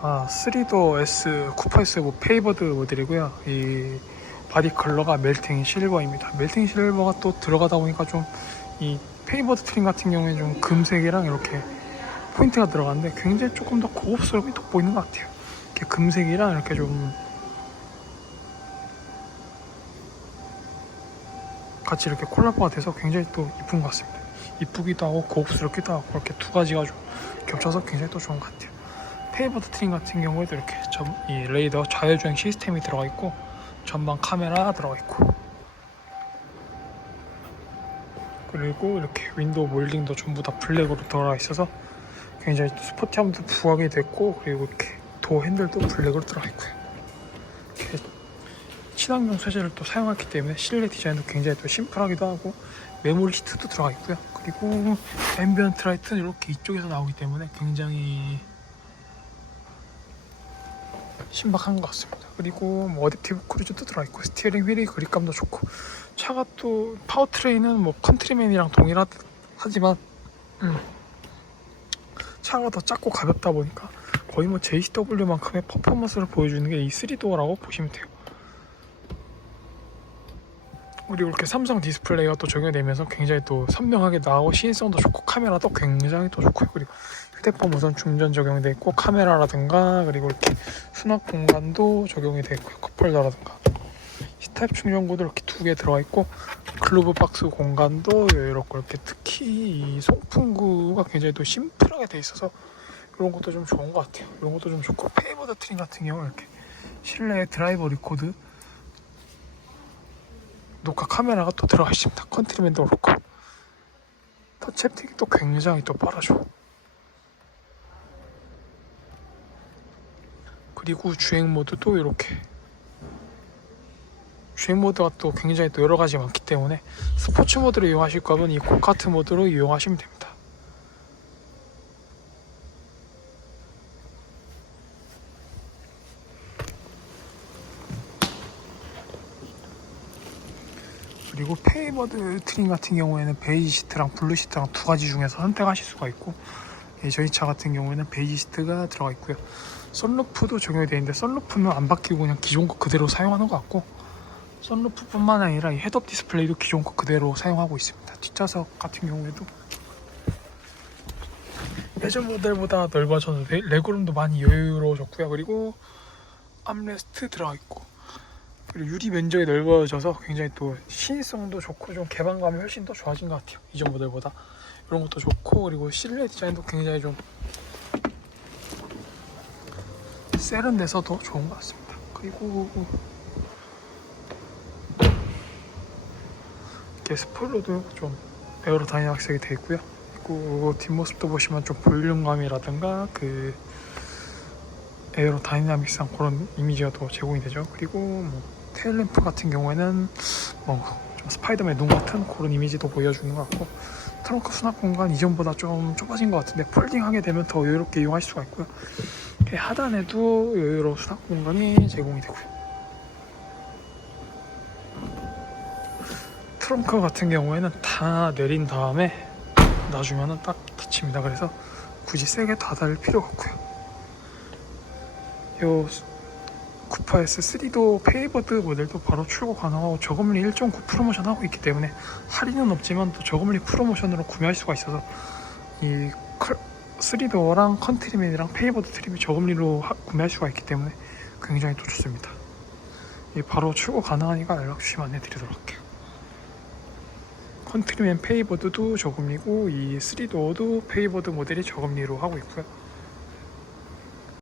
아, 3도 S 쿠퍼스 뭐 페이버드 모델이고요. 이 바디 컬러가 멜팅 실버입니다. 멜팅 실버가 또 들어가다 보니까 좀 이 페이버드 트림 같은 경우에 좀 금색이랑 이렇게 포인트가 들어가는데 굉장히 조금 더 고급스럽게 돋보이는 것 같아요. 이렇게 금색이랑 이렇게 좀 같이 이렇게 콜라보가 돼서 굉장히 또 이쁜 것 같습니다. 이쁘기도 하고 고급스럽기도 하고 그렇게 두 가지가 좀 겹쳐서 굉장히 또 좋은 것 같아요. 페이버드 트림 같은 경우에도 이렇게 전, 이 레이더 좌회주행 시스템이 들어가 있고 전방 카메라 들어가 있고 그리고 이렇게 윈도우 몰딩도 전부 다 블랙으로 들어가 있어서 굉장히 또 스포티함도 부각이 됐고 그리고 이렇게 도어 핸들도 블랙으로 들어가 있고요. 이렇게 친환경 소재를 또 사용했기 때문에 실내 디자인도 굉장히 또 심플하기도 하고 메모리 시트도 들어가 있고요. 그리고 앰비언트 라이트는 이렇게 이쪽에서 나오기 때문에 굉장히 신박한 것 같습니다. 그리고 뭐 어댑티브 크루즈도 들어있고 스티어링 휠이 그립감도 좋고 차가 또 파워트레인은 뭐 컨트리맨이랑 동일하지만 음, 차가 더 작고 가볍다 보니까 거의 뭐 JCW만큼의 퍼포먼스를 보여주는 게 이 3도어라고 보시면 돼요. 그리고 이렇게 삼성 디스플레이가 또 적용되면서 굉장히 또 선명하게 나오고 시인성도 좋고 카메라도 굉장히 또 좋고요. 그리고 휴대폰 무선 충전 적용이 돼 있고 카메라라든가 그리고 이렇게 수납 공간도 적용이 돼 있고요. 컵홀더라든가 C타입 충전구도 이렇게 두 개 들어가 있고 글로브 박스 공간도 이렇게 이렇게 특히 이 송풍구가 굉장히 또 심플하게 돼 있어서 이런 것도 좀 좋은 것 같아요. 이런 것도 좀 좋고 페이버드 트림 같은 경우 이렇게 실내 드라이버 리코드 녹화 카메라가 또 들어가 있습니다. 컨트리맨도 그렇고 터치 햅틱이 또 굉장히 또 빠르죠. 그리고 주행 모드도 이렇게 주행 모드가 또 굉장히 또 여러 가지 많기 때문에 스포츠 모드를 이용하실 거면 이 고카트 모드로 이용하시면 됩니다. 그리고 페이버드 트림 같은 경우에는 베이지 시트랑 블루 시트랑 두 가지 중에서 선택하실 수가 있고 예, 저희 차 같은 경우에는 베이지 시트가 들어가 있고요. 썬루프도 적용이 되어 있는데 썬루프는 안 바뀌고 그냥 기존 거 그대로 사용하는 것 같고 썬루프뿐만 아니라 이 헤드업 디스플레이도 기존 거 그대로 사용하고 있습니다. 뒷좌석 같은 경우에도 예전 모델보다 레- 레그룸도 많이 여유로워졌고요. 그리고 암레스트 들어가 있고 그리고 유리 면적이 넓어져서 굉장히 또 시인성도 좋고 좀 개방감이 훨씬 더 좋아진 것 같아요. 이전 모델보다 이런 것도 좋고 그리고 실내 디자인도 굉장히 좀 세련돼서 더 좋은 것 같습니다. 그리고 이렇게 스포일러도 좀 에어로 다이나믹스하게 되어 있고요. 그리고 뒷모습도 보시면 좀 볼륨감이라든가 그 에어로 다이나믹스한 그런 이미지가 더 제공이 되죠. 그리고 뭐 테일램프 같은 경우에는 뭐좀 스파이더맨 눈 같은 그런 이미지도 보여주는 것 같고 트렁크 수납 공간 이전보다 좀 좁아진 것 같은데 폴딩하게 되면 더 여유롭게 이용하실 수가 있고요. 하단에도 여유로운 수납 공간이 제공이 되고요. 트렁크 같은 경우에는 다 내린 다음에 놔주면은 딱 닫힙니다. 그래서 굳이 세게 닫을 필요가 없고요. 요 쿠파 S3도 페이버드 모델도 바로 출고 가능하고 저금리 1.9 프로모션 하고 있기 때문에 할인은 없지만 또 저금리 프로모션으로 구매할 수가 있어서 이 3도어랑 컨트리맨이랑 페이버드 트림이 저금리로 하- 구매할 수가 있기 때문에 굉장히 또 좋습니다. 이 바로 출고 가능하니까 연락 주시면 안내 드리도록 할게요. 컨트리맨 페이버드도 저금리고 이 3도어도 페이버드 모델이 저금리로 하고 있고요.